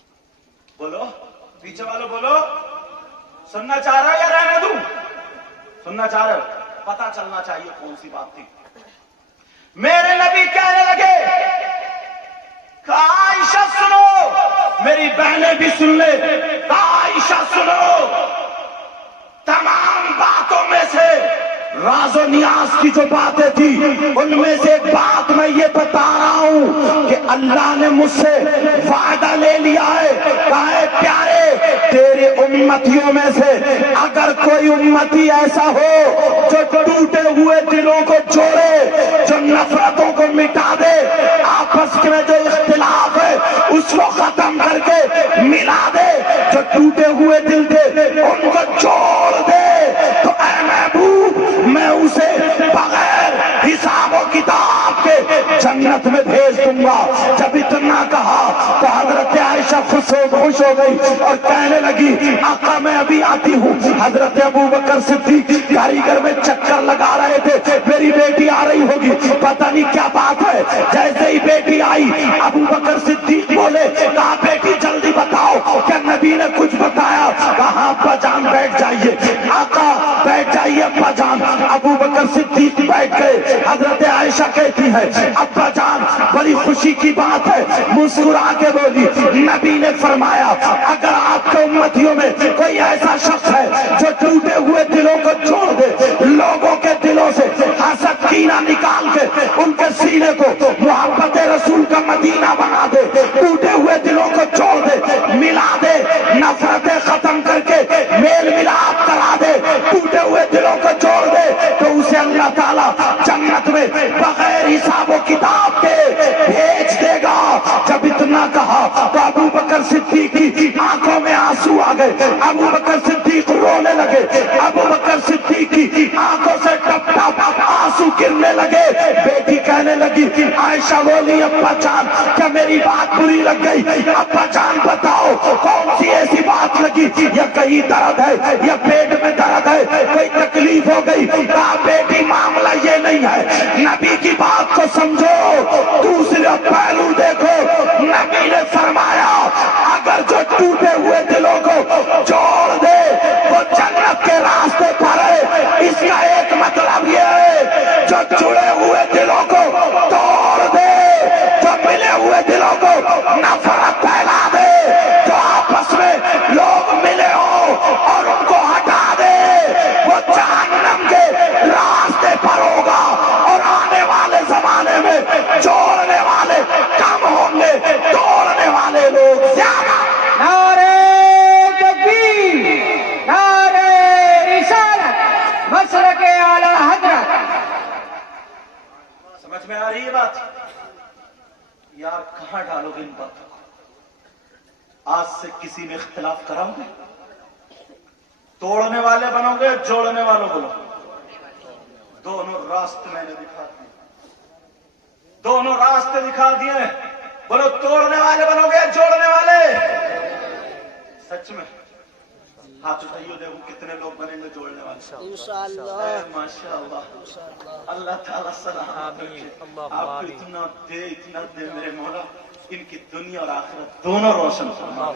बोलो पीछे वालों बोलो सुनना चाह रहे हो या रहने दूं? सुनना चाह रहे हो? पता चलना चाहिए कौन सी बात थी। मेरे नबी कहने लगे आयशा सुनो मेरी बहनें भी सुन ले। आयशा सुनो तमाम बातों में से राज़ो नियाज की जो बातें थी उनमें से एक बात मैं ये बता रहा हूं कि अल्लाह ने मुझसे वादा ले लिया है। कहा है प्यारे तेरे उम्मतियों में से अगर कोई उम्मती ऐसा हो जो टूटे हुए दिलों को जोड़े, जो नफरतों को मिटा दे, आपस में जो इख्तिलाफ है उसको खत्म करके मिला दे, जो टूटे हुए दिल थे उनको जोड़ दे, तो ऐ महबूब मैं उसे बगैर हिसाब और किताब के जन्नत में भेज दूंगा। जब इतना कहा तो हजरत आयशा खुश हो गई और कहने लगी आका मैं अभी आती हूँ। हजरत अबू बकर सिद्दीक कारीगर में चक्कर लगा रहे थे, मेरी बेटी आ रही होगी, पता नहीं क्या बात है। जैसे ही बेटी आई अबू बकर सिद्दीक बोले कहा बेटी जल्दी बताओ क्या नबी ने कुछ बताया? कहा अब्बा जान बैठ जाइए। आका बैठ जाइए अब्बा जान। अबू बकर सिद्दीक बैठ गए। हजरत आयशा कहती है अब्बा जान बड़ी खुशी की बात है, मुस्कुरा के बोली नबी ने फरमाया अगर आपके उम्मतियों में कोई ऐसा शख्स है जो टूटे हुए दिलों को जोड़ दे, लोगों के दिलों से हसद कीना निकाल के उनके सीने को मोहब्बत रसूल का मदीना बना दे, टूटे हुए दिलों को जोड़ दे, मिला दे, नफरतें खत्म करके मेल मिलाप करा दे, टूटे हुए दिलों को जोड़ दे, तो उसे अल्लाह ताला जन्नत में बगैर हिसाब किताब के भेज देगा। जब इतना कहा तो अबू बकर सिद्दीक की आंखों में आंसू आ गए। अबू बकर सिद्दीक रोने लगे। अबू बकर सिद्दीक की आंखों से टप टप आंसू गिरने लगे। बेटी कहने लगी आयशा बोली अब्बा जान क्या मेरी बात बुरी लग गई? अब्बा जान बताओ कौन सी ऐसी बात लगी, या कहीं दर्द है या पेट में दर्द है, कोई तकलीफ हो गई? कहा बेटी मामला ये नहीं है, नबी की बात को समझो, दूसरा पहलू देखो। नबी ने फरमाया अगर जो टूटे हुए दिलों को जोड़ दे वो जन्नत के रास्ते पर है। इसका एक मतलब ये है जो जुड़े हुए दिलों को तोड़ दे, जो मिले हुए दिलों को नफरत फैला दे, जो आपस में लोग मिले हो और उनको हटा दे, वो जहन्नम के रास्ते पर होगा। और आने वाले जमाने में जोड़ने वाले कम होंगे, तोड़ने वाले लोग ज्यादा। नारे तकबीर, नारे रिसालत, मशरक़े आला हज़रत। समझ में आ रही है बात? यार कहां डालोगे इन बातों को? आज से किसी में इख्तिलाफ कराओगे? तोड़ने वाले बनोगे, जोड़ने वालों बोलो? दोनों रास्ते मैंने दिखा दिए, दोनों रास्ते दिखा दिए। बोलो तोड़ने वाले बनोगे, जोड़ने वाले? सच में हाथ उठाइए देखो कितने लोग बनेंगे जोड़ने वाले। इंशाअल्लाह माशाअल्लाह। अल्लाह ताला सलामत रखे, आपको इतना दे मेरे मौला, इनकी दुनिया और आखिरत दोनों रोशन फरमा।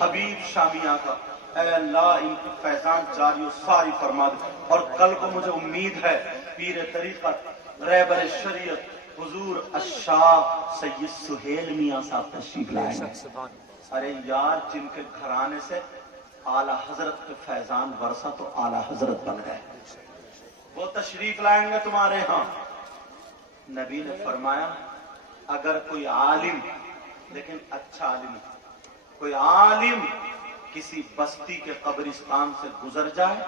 हबीब शामिया का ऐ अल्लाह इनकी फैजान जारी सारी फरमा दे। और कल को मुझे उम्मीद है पीर तरीक़त रहबर शरीयत हुजूर अशाह सैयद सुहेल मियां साहब तशरीफ लाएंगे। अरे यार जिनके घराने से आला हजरत के फैजान वर्षा तो आला हजरत बन गए, वो तशरीफ लाएंगे तुम्हारे यहाँ। नबी ने फरमाया अगर कोई आलिम, लेकिन अच्छा आलिम, कोई आलिम किसी बस्ती के कब्रिस्तान से गुजर जाए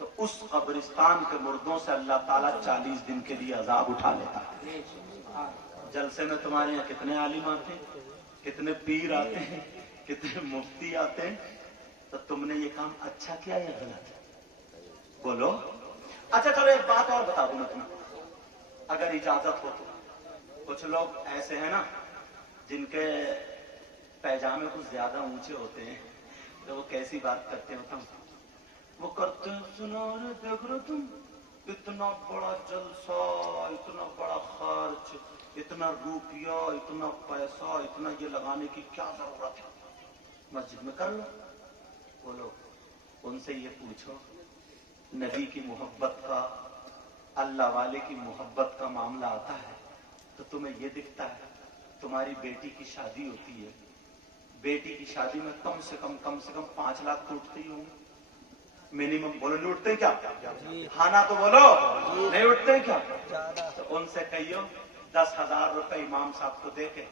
तो उस कब्रिस्तान के मुर्दों से अल्लाह ताला 40 दिन के लिए अजाब उठा लेता है। जलसे में तुम्हारे यहाँ कितने आलिम आते हैं, कितने पीर आते हैं, कितने मुफ्ती आते हैं, तो तुमने ये काम अच्छा किया या गलत? बोलो। अच्छा चलो एक बात और बता दूं मैं तुम्हें, अगर इजाजत हो तो। कुछ लोग ऐसे हैं ना जिनके पैजामे कुछ ज्यादा ऊंचे होते हैं, तो वो कैसी बात करते हो तुम, वो करते हैं, सुनो रे देख रहे तुम, इतना बड़ा जलसा, इतना बड़ा खर्च, इतना रुपया, इतना पैसा, इतना ये लगाने की क्या जरूरत है, मस्जिद में कर लो। बोलो, उनसे ये पूछो, नबी की मोहब्बत का, अल्लाह वाले की मोहब्बत का मामला आता है तो तुम्हें ये दिखता है, तुम्हारी बेटी की शादी होती है, बेटी की शादी में कम से कम 5 लाख तो उठते ही होंगे मिनिमम। बोलो नहीं उठते क्या? हाँ ना तो बोलो, नहीं उठते क्या? तो उनसे कहियो 10,000 रुपए इमाम साहब को देके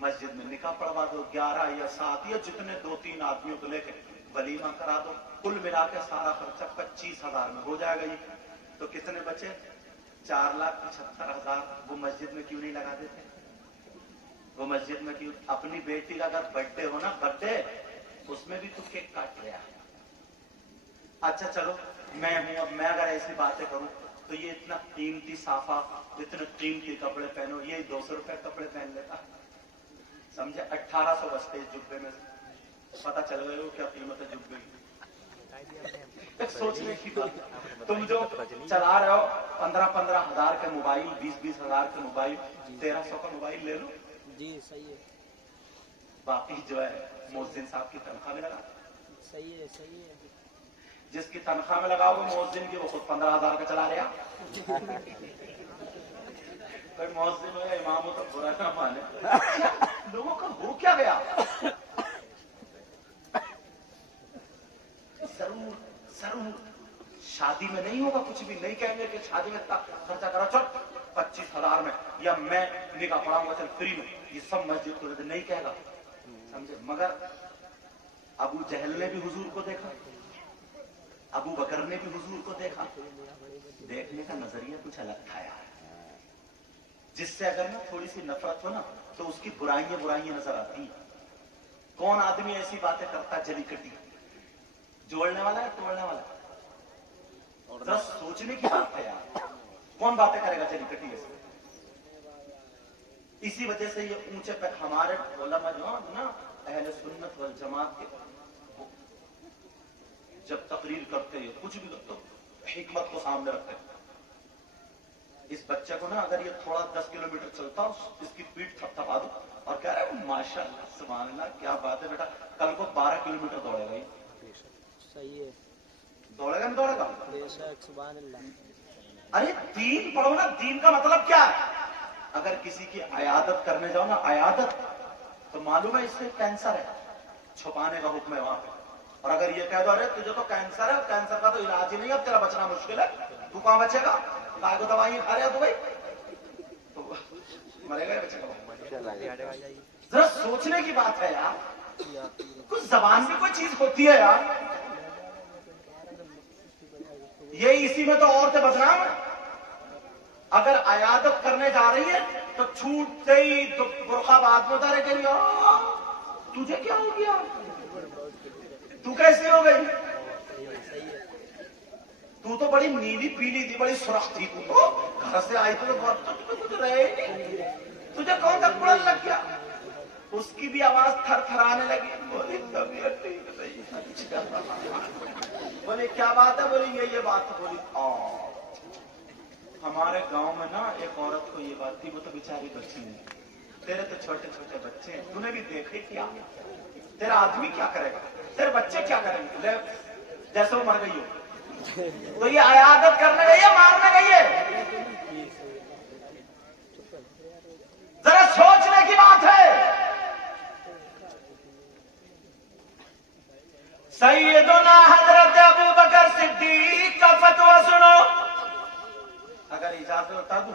मस्जिद में निकाह पढ़वा दो, 11 या 7 या जितने 2-3 आदमियों को लेके वलीमा करा दो, कुल मिला के सारा खर्चा 25,000 में हो जाएगा। ये तो कितने बचे? 4,75,000। वो मस्जिद में क्यों नहीं लगा देते? वो मस्जिद में क्यों? अपनी बेटी का अगर बर्थडे हो ना, बर्थडे, उसमें भी तो केक काट लिया। अच्छा चलो मैं हूं, अब मैं अगर ऐसी बातें करूं तो ये इतना कीमती साफा, इतने कीमती कपड़े पहनो, ये 200 रुपए कपड़े पहन लेता, समझे? 1800 बचते इस जुब्बे में। पता चल गए हो क्या कीमत है जुब्बे की? एक सोचने की बात। तुम जो चला रहे हो 15-15 हजार के मोबाइल, 20-20 हजार के मोबाइल, 1300 का मोबाइल ले लो जी, सही है, बाकी जो है मोहसिन साहब की तनख्वाह में लगा। सही है, सही है। जिसकी तनख्वाह में लगाओगे मोहसिन की, वो खुद 15,000 का चला रहा। कोई मोहसिन हो या इमाम हो तो बुरा ना माने। लोगों का हो क्या गया? जरूर शादी में नहीं होगा कुछ भी, नहीं कहेंगे कि शादी में इतना खर्चा करा, चल 25,000 में, या मैं निकाह पढ़ाऊंगा चल फ्री में, ये सब मस्जिद को नहीं कहेगा, समझे? मगर अबू जहल ने भी हुजूर को देखा, अबू बकर ने भी हुजूर को देखा, देखने का नजरिया कुछ अलग था यार। जिससे अगर ना थोड़ी सी नफरत हो ना तो उसकी बुराइयां नजर आती। कौन आदमी ऐसी बातें करता, जली कटी, जोड़ने वाला है तोड़ने वाला है? जरा सोचने की बात है यार, कौन बातें करेगा जली कटी ऐसे? इसी वजह से ये ऊंचे पे हमारे उलमा जो ना अहले सुन्नत वल जमात के जब तकरीर करते हैं, कुछ भी तो हिकमत को सामने रखते हैं। इस बच्चे को ना अगर ये थोड़ा 10 किलोमीटर चलता, इसकी पीठ थपथपा दो और कह रहा है माशाअल्लाह सुभान अल्लाह, क्या बात है बेटा, कल को 12 किलोमीटर दौड़ेगा ये। सही है, दौड़ेगा नहीं दौड़ेगा? बेशक, सुभान अल्लाह। अरे दीन पढ़ो ना, दीन का मतलब क्या है? अगर किसी की अयादत करने जाओ ना, अयादत, तो मालूम है इससे कैंसर है, छुपाने का हुक्म है वहां पे। और अगर ये कह दो अरे तुझे तो कैंसर है, कैंसर का तो इलाज ही नहीं, अब तेरा बचना मुश्किल है, तू कहां बचेगा? काय को दवाई खा रहे हो तू भाई, तो मरेगा या बचेगा? जरा सोचने की बात है यार, कुछ जबान में कोई चीज होती है यार। ये इसी में तो औरतें बदनाम है। अगर अयादत करने जा रही है तो छूटते ही तो बुरखा बाद में उतारे के लिए, तुझे क्या हो गया, तू कैसी हो गई, तू तो बड़ी नीली पीली थी, बड़ी सुरख थी, तू तो घर से आई तो कुछ रहे ही नहीं, तुझे कौन सा कुड़न लग गया? उसकी भी आवाज थरथराने लगी, बोली तबीयत ठीक नहीं। बोले क्या बात है? बोली ये बात है। बोली हमारे गांव में ना एक औरत को ये बात थी, वो तो बेचारी बच्ची नहीं, तेरे तो छोटे छोटे बच्चे हैं, तूने भी देखे क्या, तेरा आदमी क्या करेगा, तेरे बच्चे क्या करेंगे, जैसे वो मर गई हो तो ये अयादत करने गई है, मारने गई है? जरा सोचने की बात है। सैयदना हजरत अबू बकर सिद्दीक का फतवा सुनो, अगर इजाजत बता दूं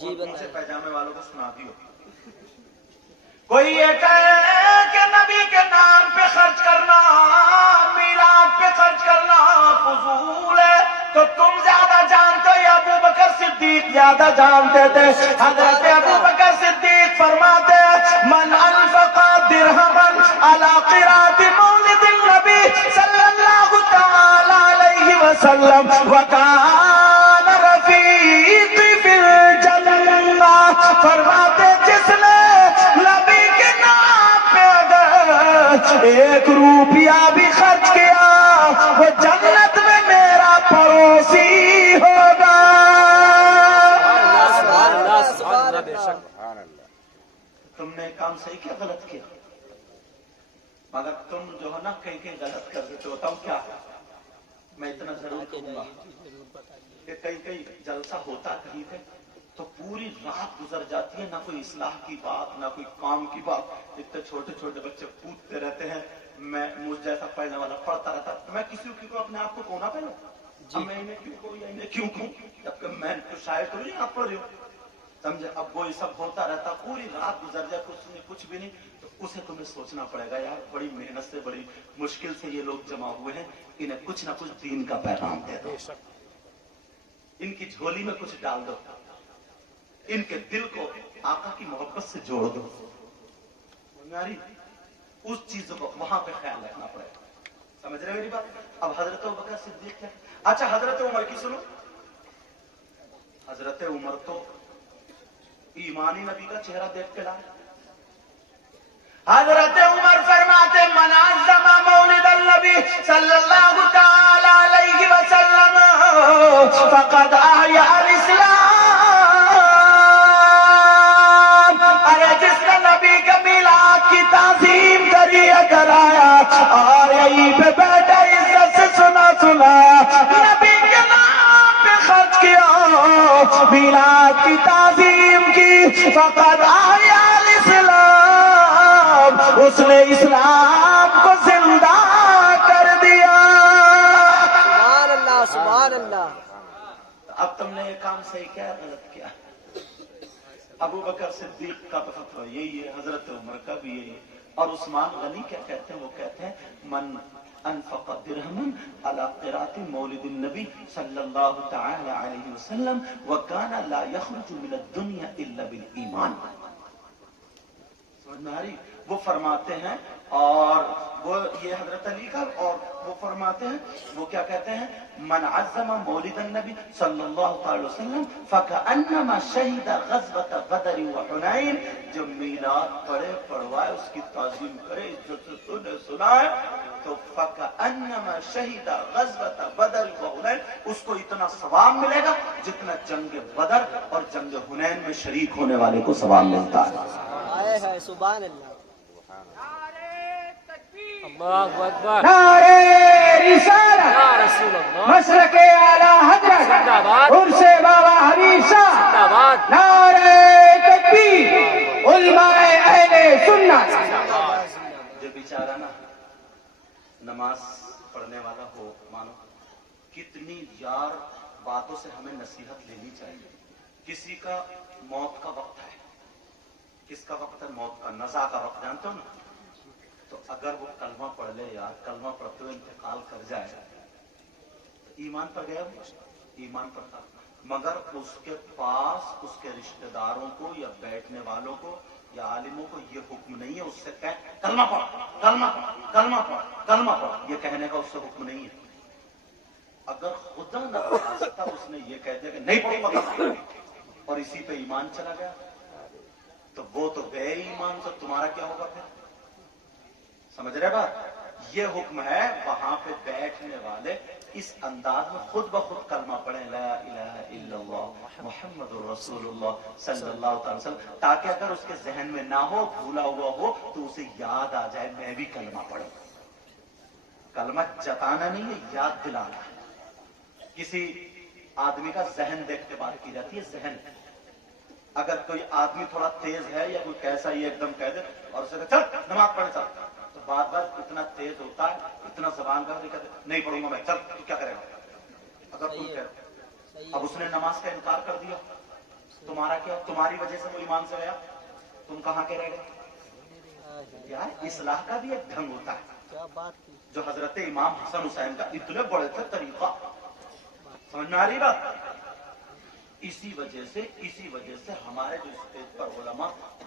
जी, बंदे पैजामे वालों को सुना दियो। कोई ये कहे कि नबी के नाम पे खर्च करना, मिलाद पे खर्च करना फजूल है, तो तुम ज्यादा जानते हो या अबू बकर सिद्दीक ज्यादा जानते थे? हजरत अबू बकर सिद्दीक फरमाते मन अनफका दिरहमन अला वसल्लम वकान रफीक़ी फिल जन्नह, फरमाते जिसने नबी के नाम पे अगर 1 रुपया भी खर्च किया वो जन्नत में मेरा पड़ोसी होगा। तुमने काम सही किया गलत किया, मगर तुम जो है ना कहीं गलत कर देते हो। तब क्या, मैं इतना जरूर कहूंगा कि कहीं जलसा होता कहीं पे तो पूरी रात गुजर जाती है, ना कोई इस्लाह की बात, ना कोई काम की बात। इतने छोटे छोटे बच्चे कूदते रहते हैं, मैं मुझ जैसा पढ़ने वाला पढ़ता रहता, मैं किसी को अपने आप को कोना पहले मैं इन्हें क्यों कहूँ या इन्हें क्यों कहूँ, जबकि मैं तो शायद तो नहीं आप पढ़ रही हूँ, समझे। अब वो ये सब होता रहता, पूरी रात गुजर जाए कुछ भी नहीं, तो उसे तुम्हें सोचना पड़ेगा यार बड़ी मेहनत से बड़ी मुश्किल से ये लोग जमा हुए हैं, इन्हें कुछ ना कुछ दीन का पैगाम दे दो, इनकी झोली में कुछ डाल दो, इनके दिल को आका की मोहब्बत से जोड़ दो। यारी उस चीज को वहां पे ख्याल रखना पड़ेगा, समझ रहे मेरी बात। अब हजरत अबू बकर सिद्दीक है, अच्छा हजरत उमर की सुनो। हजरत उमर तो ईमानी नबी का चेहरा देख के लाए। हजरत उमर फरमाते मनाज़मा मौलिदल नबी सल्लल्लाहु तआला अलैहि वसल्लम फक़द आया इस्लाम। अरे जिसने नबी के मिलाद की ताज़ीम करी अगर आया और यहीं पे बैठा इज्जत से सुना नबी के नाम पे खर्च किया, मिलाद की ताज़ीम की, फक़द आया इस्लाम, उसने इस्लाम को जिंदा कर दिया। सुभान अल्लाह, सुभान अल्लाह। अब तुमने ये काम सही किया गलत किया। अबू बकर सिद्दीक का तो फतवा यही है, हजरत उमर का भी यही है। और उस्मान गनी क्या कहते हैं, वो कहते हैं मन अनफक़ दिरहमन अला क़िराअति मौलिदिन नबी सल्लल्लाहु तआला अलैहि वसल्लम व काना ला यख़रुजु मिनद दुनिया इल्ला बिल ईमान। समझ में आ रही? वो फरमाते हैं, और वो ये हजरत अली का, और वो फरमाते हैं, वो क्या कहते हैं, मन अज़्ज़मा मौलिदन नबी सल्लल्लाहु अलैहि वसल्लम फकअन्नमा शहीदा ग़ज़वत बदर व हुनैन। जो मीलाद पढ़वाए उसकी ताज़ीम करे, इज्जत से सुनाए, तो फकअन्नमा शहीदा ग़ज़वत बदर व हुनैन, उसको इतना सवाब मिलेगा जितना जंग बदर और जंग हुनैन में शरीक होने वाले को सवाब मिलता है। है सुभान अल्लाह। अल्लाहु अकबर, नारे रिसालत, या रसूल अल्लाह, मसलके आला हजरत, जिंदाबाद, उर्से बाबा हबीब साहब, जिंदाबाद, नारे तकबीर, उलमाए अहले सुन्नत। जो बेचारा ना नमाज पढ़ने वाला हो, मानो कितनी यार बातों से हमें नसीहत लेनी चाहिए। किसी का मौत का वक्त है, किसका वक्त है, मौत का, नज़ा का वक्त, जानते हो ना। तो अगर वो कलमा पढ़ ले यार, कलमा पढ़ते हुए इंतकाल कर जाए तो ईमान पर गया, ईमान पर था, मगर उसके पास उसके रिश्तेदारों को या बैठने वालों को या आलिमों को ये हुक्म नहीं है उससे कह कलमा पढ़, कलमा पढ़, कलमा पढ़, कलमा पढ़, ये कहने का उससे हुक्म नहीं है। अगर खुदा न खास्ता उसने ये कह दिया कि नहीं पढ़ूंगा और इसी पे ईमान चला गया, तो वो तो गए ईमान से, तुम्हारा क्या होगा फिर? समझ रहे बात? ये हुक्म है वहां पे बैठने वाले इस अंदाज में खुद ब खुद कलमा पढ़े, ला इलाहा इल्लल्लाह मुहम्मदुर रसूलुल्लाह सल्लल्लाहु अलैहि वसल्लम, ताकि अगर उसके जहन में ना हो, भूला हुआ हो, तो उसे याद आ जाए मैं भी कलमा पढ़ूं। कलमा जताना नहीं है, याद दिलाना। किसी आदमी का जहन देख के बात की जाती है, जहन। अगर कोई आदमी थोड़ा तेज है या कोई कैसा ही एकदम कह दे और उसे चल नमाज पढ़े चल, तो बात बात इतना तेज होता है, इतना जबान का नहीं पढ़ूंगा मैं, चल तू क्या करेगा? अगर तुम कह, अब उसने नमाज का इनकार कर दिया, तुम्हारा क्या? तुम्हारी वजह से वो ईमान से गया, तुम कहाँ के रह गए? यार इस्लाह का भी एक ढंग होता है, क्या बात की। जो हजरत इमाम हसन हुसैन का इतने बड़े थे तरीका, समझ में आ रही बात? इसी वजह से हमारे जो स्टेज पर उलमा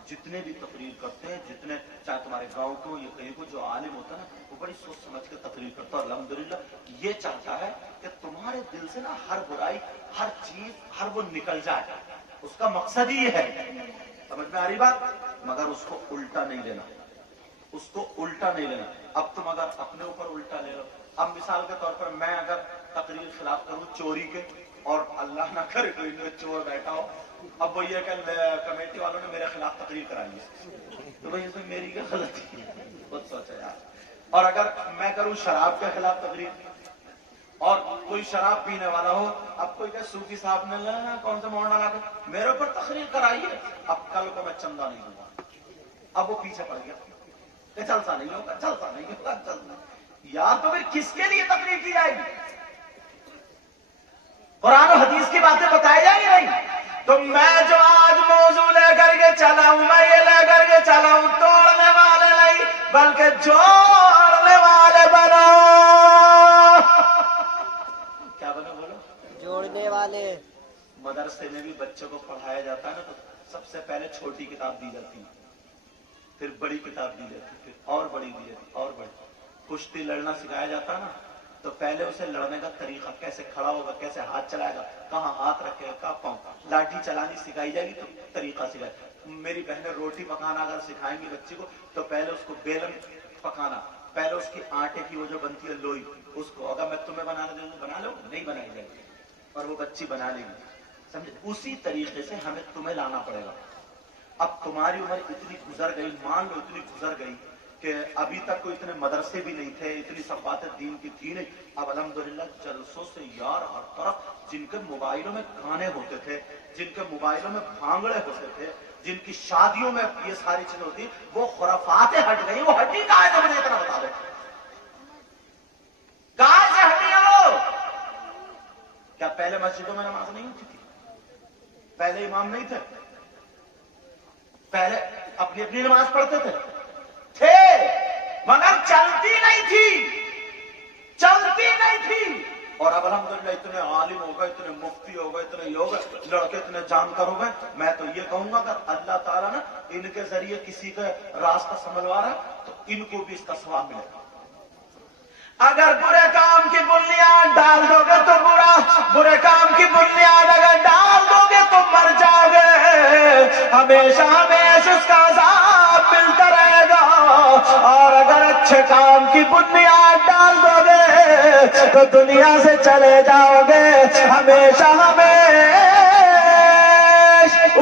जितने भी तकरीर करते हैं, जितने चाहे तुम्हारे गांव को या कहीं को जो आलिम होता है ना, वो बड़ी सोच समझ के तकरीर करता है। अल्हम्दुलिल्लाह ये चाहता है कि तुम्हारे दिल से ना हर बुराई, हर चीज, हर वो निकल जाए। उसका मकसद ही ये है। समझ में आ रही बात? मगर उसको उल्टा नहीं लेना, उसको उल्टा नहीं लेना। अब तुम अगर अपने ऊपर उल्टा ले लो, अब मिसाल के तौर पर मैं अगर तकरीर खिलाफ करूं चोरी के, और अल्लाह ना करे कोई चोर बैठा हो, अब वो ये कमेटी वालों ने मेरे खिलाफ तकरीर कराई है, तो भाई इसमें मेरी क्या गलती है? खुद सोचा यार। और अगर मैं करूं शराब के खिलाफ तकरीर, और कोई शराब पीने वाला हो, अब कोई कहे सूफी साहब ने लेना कौन सा मोड़ डाला मेरे ऊपर तकरीर कराई है, अब कल को मैं चंदा नहीं दूंगा। अब वो पीछे पड़ गया कि जलसा नहीं होगा, जलसा नहीं होगा, जलसा। यार तो फिर किसके लिए तकरीर की जाएगी? कुरान और हदीस की बातें बताई जाएगी नहीं? तो मैं जो आज मौजू लेकर के चला हूं, मैं ये लेकर के चला हूं, तोड़ने वाले नहीं बल्कि जोड़ने वाले बनो। क्या बनो बोलो? जोड़ने वाले। मदरसे में भी बच्चों को पढ़ाया जाता है ना, तो सबसे पहले छोटी किताब दी जाती है, फिर बड़ी किताब दी जाती है, फिर और बड़ी दी जाती, और बड़ी। कुश्ती लड़ना सिखाया जाता है ना, तो पहले उसे लड़ने का तरीका, कैसे खड़ा होगा, कैसे हाथ चलाएगा, कहाँ हाथ रखेगा, कहाँ पाँव, लाठी चलानी सिखाई जाएगी तो तरीका सिखाएगा। मेरी बहनें रोटी पकाना अगर सिखाएंगी बच्ची को, तो पहले उसको बेलन पकाना, पहले उसकी आटे की वो जो बनती है लोई, उसको अगर मैं तुम्हें बनाने दूंगा बना लो, नहीं बनाई जाएगी, और वो बच्ची बना लेगी। समझे? उसी तरीके से हमें तुम्हें लाना पड़ेगा। अब तुम्हारी उम्र इतनी गुजर गई, मान लो इतनी गुजर गई कि अभी तक कोई इतने मदरसे भी नहीं थे, इतनी सब बातें दीन की थी नहीं। अब अल्हम्दुलिल्लाह जलसों से यार हर तरफ, जिनके मोबाइलों में गाने होते थे, जिनके मोबाइलों में भांगड़े होते थे, जिनकी शादियों में ये सारी चीजें होती, वो खुराफातें हट गई। वो हटी कहाँ है? मुझे इतना बता दो, कहाँ से हटी है वो? क्या पहले मस्जिदों में नमाज नहीं होती थी? पहले इमाम नहीं थे? पहले अपनी अपनी नमाज पढ़ते थे, मगर चलती नहीं थी, चलती नहीं थी। और अब अल्हम्दुलिल्लाह इतने आलिम हो गए, इतने मुफ्ती हो गए, इतने योग लड़के इतने जानकार हो गए। मैं तो ये कहूंगा अगर अल्लाह ताला ना इनके जरिए किसी का रास्ता संभलवा रहा है तो इनको भी इसका सवाब मिलेगा। अगर बुरे काम की बुनियाद डाल दोगे तो बुरा, बुरे काम की बुनियाद अगर डाल दोगे तो मर जाओगे, हमेशा हमेशा उसका अज़ाब मिलता रहेगा। और अगर अच्छे काम की बुनियाद डाल दोगे तो दुनिया से चले जाओगे, हमेशा हमेशा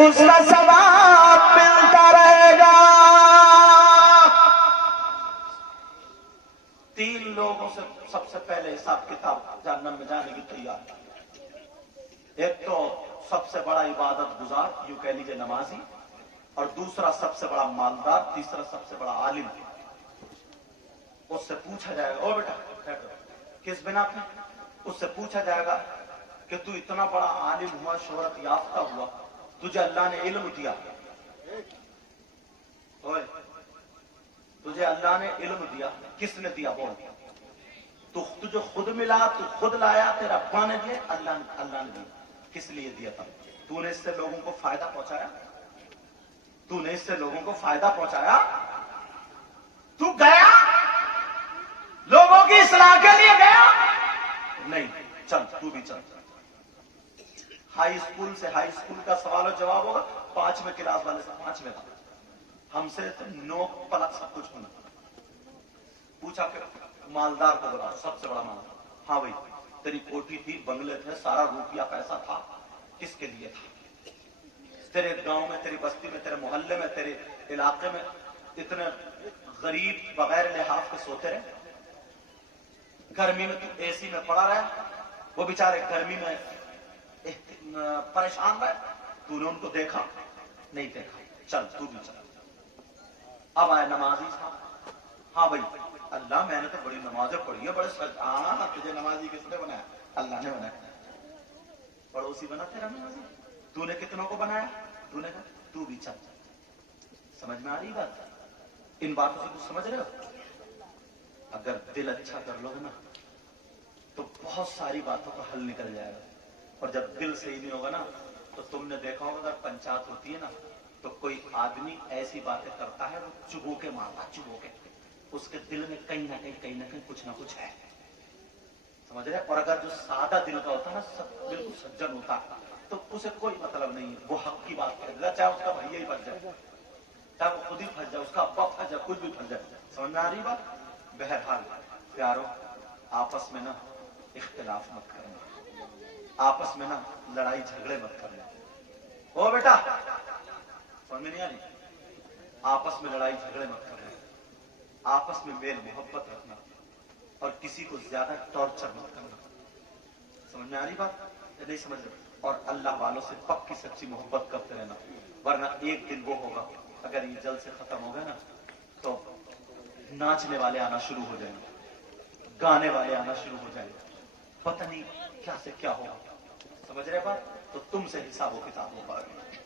उसका सवाब मिलता रहेगा। 3 लोगों से सबसे पहले हिसाब किताब जहन्नम में जाने की तैयार। एक तो सबसे बड़ा इबादत गुजार, यूं कह लीजिए नमाजी, और दूसरा सबसे बड़ा मालदार, तीसरा सबसे बड़ा आलिम। उससे पूछा जाएगा, ओ बेटा किस बिना पे? उससे पूछा जाएगा कि तू इतना बड़ा आलिम हुआ, शोहरत याफ्ता हुआ, तुझे अल्लाह ने इल्म दिया, ओए तुझे अल्लाह ने इल्म दिया, किसने दिया बोल? तो तुझे खुद मिला, तू खुद लाया, तेरा अब्बा ने दिया, अल्लाह ने दिया। किस लिए दिया था? तूने इससे लोगों को फायदा पहुंचाया? तूने इससे लोगों को फायदा पहुंचाया? तू गया लोगों की इस्लाह के लिए गया? नहीं, चल तू भी चल। हाई स्कूल से, हाई स्कूल का सवाल और जवाब होगा 5वीं क्लास वाले से 5वीं का, हमसे तो 9 पलक सब कुछ होना। पूछा कि मालदार को बुलाओ, सबसे बड़ा मालदार। हाँ भाई, तेरी कोठी थी, बंगले थे, सारा रुपया पैसा था, किसके लिए था? तेरे गांव में, तेरी बस्ती में, तेरे मोहल्ले में, तेरे इलाके में इतने गरीब बगैर लिहाज के सोते रहे। गर्मी में तू एसी में पड़ा रहा, वो बेचारे गर्मी में परेशान रहे, तूने उनको देखा? नहीं देखा। चल तू भी चल। अब आए नमाजी साहब। हाँ भाई, अल्लाह मैंने तो बड़ी नमाजें पढ़ी है, बड़े तुझे नमाजी किसने बनाया? अल्लाह ने बनाया। पड़ोसी बना तेरा नमाजी? तूने कितनों को बनाया? तूने कहा तू भी चल। समझ में आ रही बात? इन बातों से कुछ समझ रहे हो? अगर दिल अच्छा कर लोगे ना तो बहुत सारी बातों का हल निकल जाएगा, और जब दिल सही नहीं होगा ना तो तुमने देखा होगा अगर पंचायत होती है ना तो कोई आदमी ऐसी बातें करता है वो चुभो के मारता, चुभो के, उसके दिल में कहीं ना कहीं कुछ ना कुछ है, समझ रहे? और अगर जो सादा दिल का होता है ना, सब बिल्कुल सज्जन होता है, तो उसे कोई मतलब नहीं है, वो हक की बात कह देगा, चाहे उसका भैया ही फंस जाए, चाहे वो खुद ही फंस जाए, उसका अब्बा फंस जाए, कुछ भी फंस जाए। समझ में आ रही बात? बहरहाल प्यारो, आपस में ना इख्तिलाफ मत करना, आपस में ना लड़ाई झगड़े मत करना। ओ बेटा, समझ में नहीं आ रही? आपस में लड़ाई झगड़े मत करना, आपस में मेल मोहब्बत रखना और किसी को ज्यादा टॉर्चर मत करना। समझ में आ रही बात? नहीं समझ रहे? और अल्लाह वालों से पक्की सच्ची मोहब्बत करते रहना, वरना एक दिन वो होगा, अगर ये जल्द से खत्म हो गया ना तो नाचने वाले आना शुरू हो जाएंगे, गाने वाले आना शुरू हो जाएंगे, पता नहीं क्या से क्या होगा। समझ रहे बात? तो तुमसे हिसाब किताब हो पाएगा।